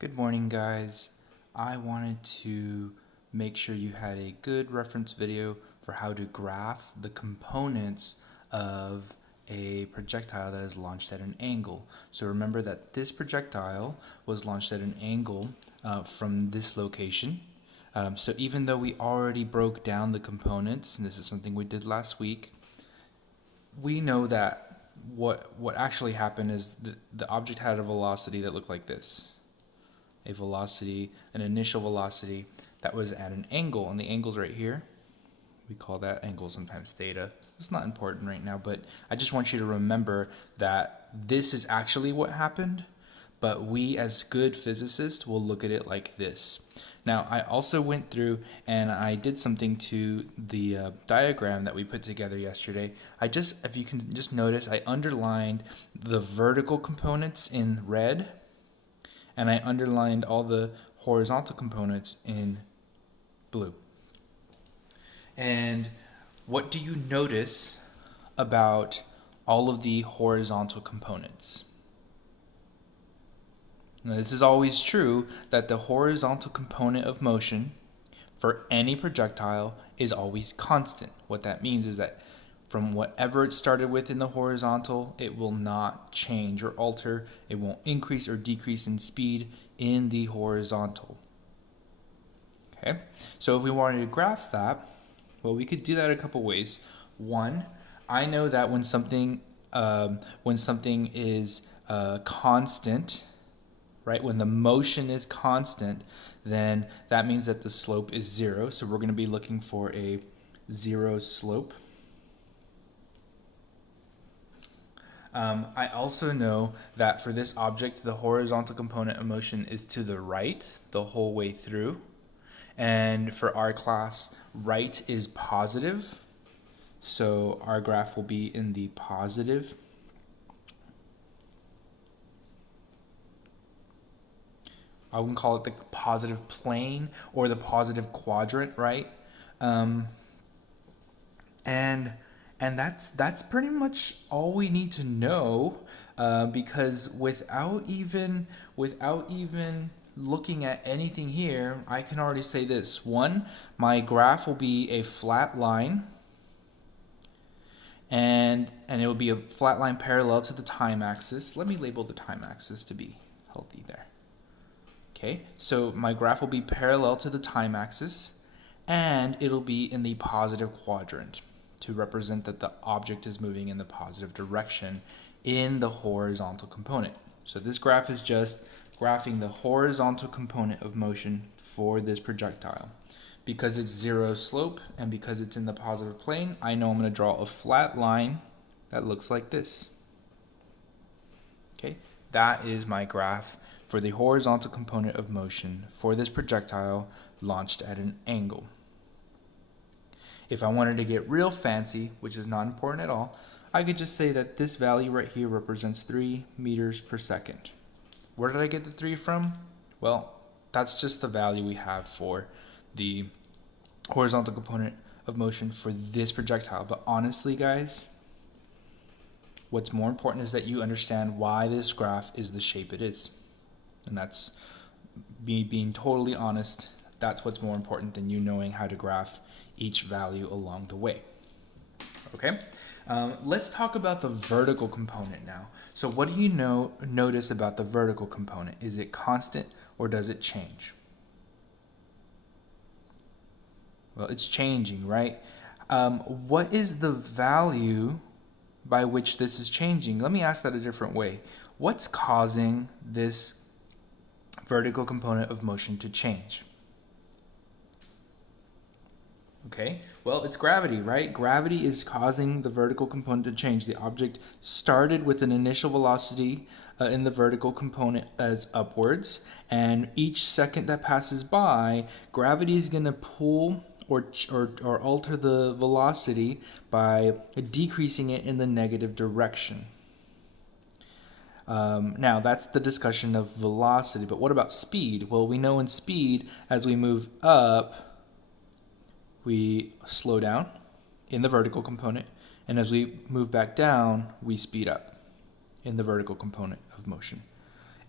Good morning, guys. I wanted to make sure you had a good reference video for how to graph the components of a projectile that is launched at an angle. So remember that this projectile was launched at an angle from this location. So even though we already broke down the components, and this is something we did last week, we know that what actually happened is the object had a velocity that looked like this. A velocity, an initial velocity that was at an angle, and the angle's right here. We call that angle sometimes theta. It's not important right now, but I just want you to remember that this is actually what happened, but we as good physicists will look at it like this. Now, I also went through and I did something to the diagram that we put together yesterday. If you can just notice, I underlined the vertical components in red, and I underlined all the horizontal components in blue. And what do you notice about all of the horizontal components? Now, this is always true that the horizontal component of motion for any projectile is always constant. What that means is that from whatever it started with in the horizontal, it will not change or alter. It won't increase or decrease in speed in the horizontal. Okay, so if we wanted to graph that, well, we could do that a couple ways. One, I know that when something is constant, right? When the motion is constant, then that means that the slope is zero. So we're going to be looking for a zero slope. I also know that for this object, the horizontal component of motion is to the right the whole way through. And for our class, right is positive. So our graph will be in the positive. I wouldn't call it the positive plane or the positive quadrant, right? And that's pretty much all we need to know, because without even looking at anything here, I can already say this. One, my graph will be a flat line, and it will be a flat line parallel to the time axis. Let me label the time axis to be healthy there. Okay, so my graph will be parallel to the time axis, and it'll be in the positive quadrant to represent that the object is moving in the positive direction in the horizontal component. So this graph is just graphing the horizontal component of motion for this projectile. Because it's zero slope and because it's in the positive plane, I know I'm going to draw a flat line that looks like this. Okay, that is my graph for the horizontal component of motion for this projectile launched at an angle. If I wanted to get real fancy, which is not important at all, I could just say that this value right here represents 3 meters per second. Where did I get the 3 from? Well, that's just the value we have for the horizontal component of motion for this projectile. But honestly, guys, what's more important is that you understand why this graph is the shape it is. And that's me being totally honest. That's what's more important than you knowing how to graph each value along the way. Okay, let's talk about the vertical component now. So what do you notice about the vertical component? Is it constant or does it change? Well, it's changing, right? What is the value by which this is changing? Let me ask that a different way. What's causing this vertical component of motion to change? Okay, well, it's gravity, right? Gravity is causing the vertical component to change. The object started with an initial velocity in the vertical component as upwards, and each second that passes by, gravity is going to pull or alter the velocity by decreasing it in the negative direction. Now, that's the discussion of velocity, but what about speed? Well, we know in speed, as we move up, we slow down in the vertical component, and as we move back down, we speed up in the vertical component of motion.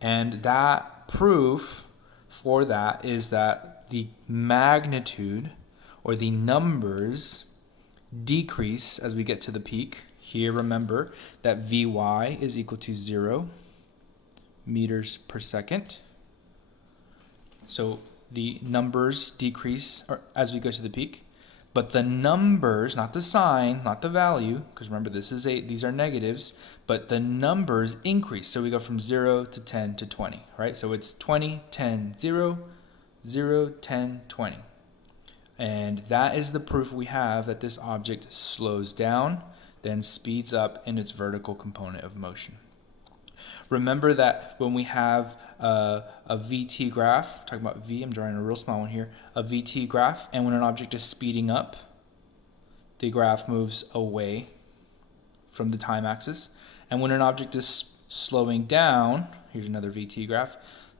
And that proof for that is that the magnitude or the numbers decrease as we get to the peak. Here, remember that Vy is equal to 0 meters per second. So the numbers decrease as we go to the peak, but the numbers, not the sign, not the value, because remember these are negatives, but the numbers increase. So we go from 0 to 10 to 20, right? So it's 20, 10, 0, 0, 10, 20. And that is the proof we have that this object slows down, then speeds up in its vertical component of motion. Remember that when we have a VT graph, talking about V, I'm drawing a real small one here, a VT graph, and when an object is speeding up, the graph moves away from the time axis. And when an object is slowing down, here's another VT graph,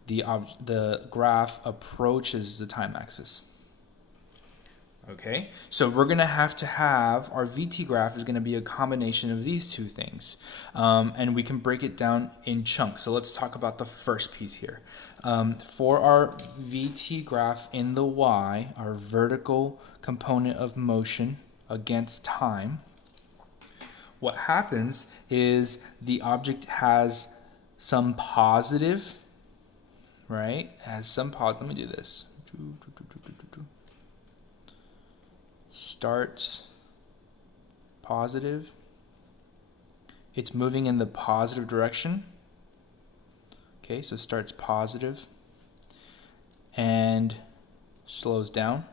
the graph approaches the time axis. Okay, so we're going to have our VT graph is going to be a combination of these two things. And we can break it down in chunks. So let's talk about the first piece here. For our VT graph in the Y, our vertical component of motion against time, what happens is the object has some positive, right? Has some positive. Let me do this. Starts positive. It's moving in the positive direction. Okay, so starts positive and slows down.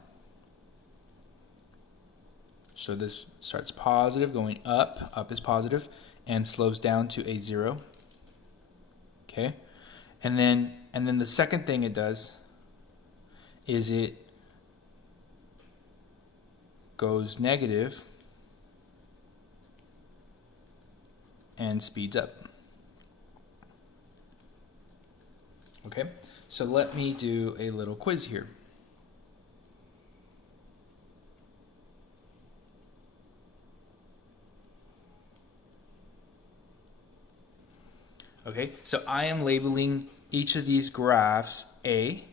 So this starts positive, going up is positive, and slows down to a 0. Okay, and then the second thing it does is it goes negative and speeds up. Okay, so let me do a little quiz here. Okay, so I am labeling each of these graphs A.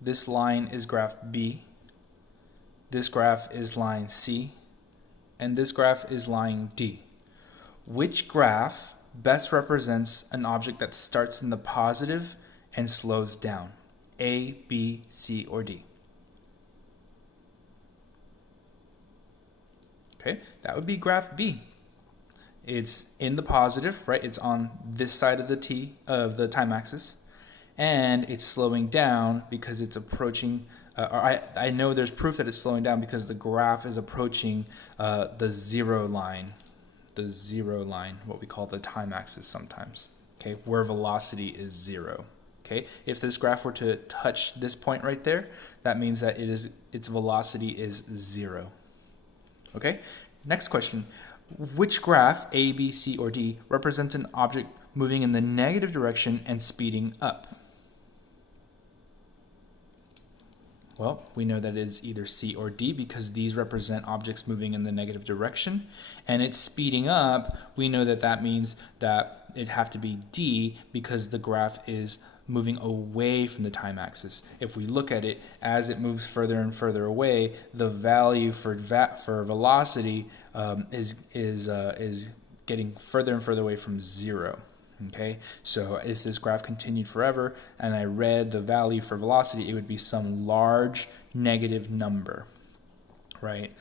This line is graph B. This graph is line C, and this graph is line D. Which graph best represents an object that starts in the positive and slows down? A, B, C, or D? Okay, that would be graph B. It's in the positive, right? It's on this side of the time axis, and it's slowing down because it's approaching. I know there's proof that it's slowing down because the graph is approaching the zero line, what we call the time axis sometimes, okay, where velocity is 0. Okay, if this graph were to touch this point right there, that means that its velocity is 0. Okay, next question. Which graph, A, B, C, or D, represents an object moving in the negative direction and speeding up? Well, we know that it is either C or D because these represent objects moving in the negative direction. And it's speeding up, we know that that means that it'd have to be D because the graph is moving away from the time axis. If we look at it, as it moves further and further away, the value for velocity is getting further and further away from 0. Okay, so if this graph continued forever and I read the value for velocity, it would be some large negative number, right?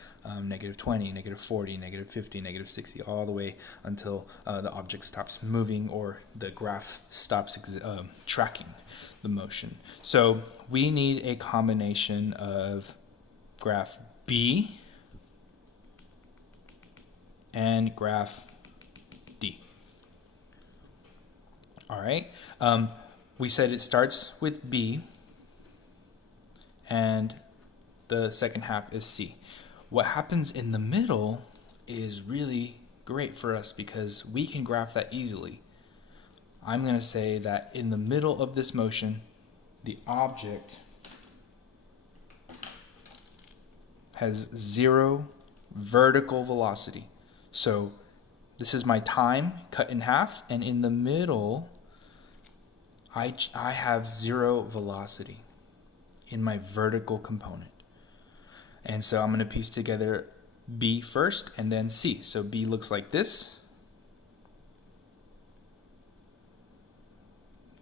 Negative 20, negative 40, negative 50, negative 60, all the way until the object stops moving or the graph stops tracking the motion. So we need a combination of graph B and graph D. All right, we said it starts with B and the second half is C. What happens in the middle is really great for us because we can graph that easily. I'm going to say that in the middle of this motion, the object has 0 vertical velocity. So this is my time cut in half, and in the middle, I have 0 velocity in my vertical component. And so I'm going to piece together B first and then C. So B looks like this.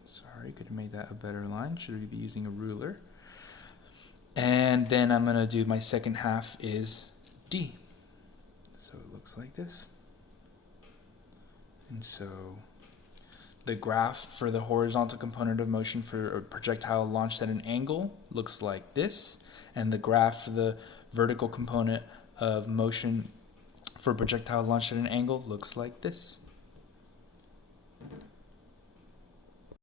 Sorry, could have made that a better line. Should we be using a ruler? And then I'm going to do my second half is D. So it looks like this. And so the graph for the horizontal component of motion for a projectile launched at an angle looks like this. And the graph for the vertical component of motion for a projectile launched at an angle looks like this.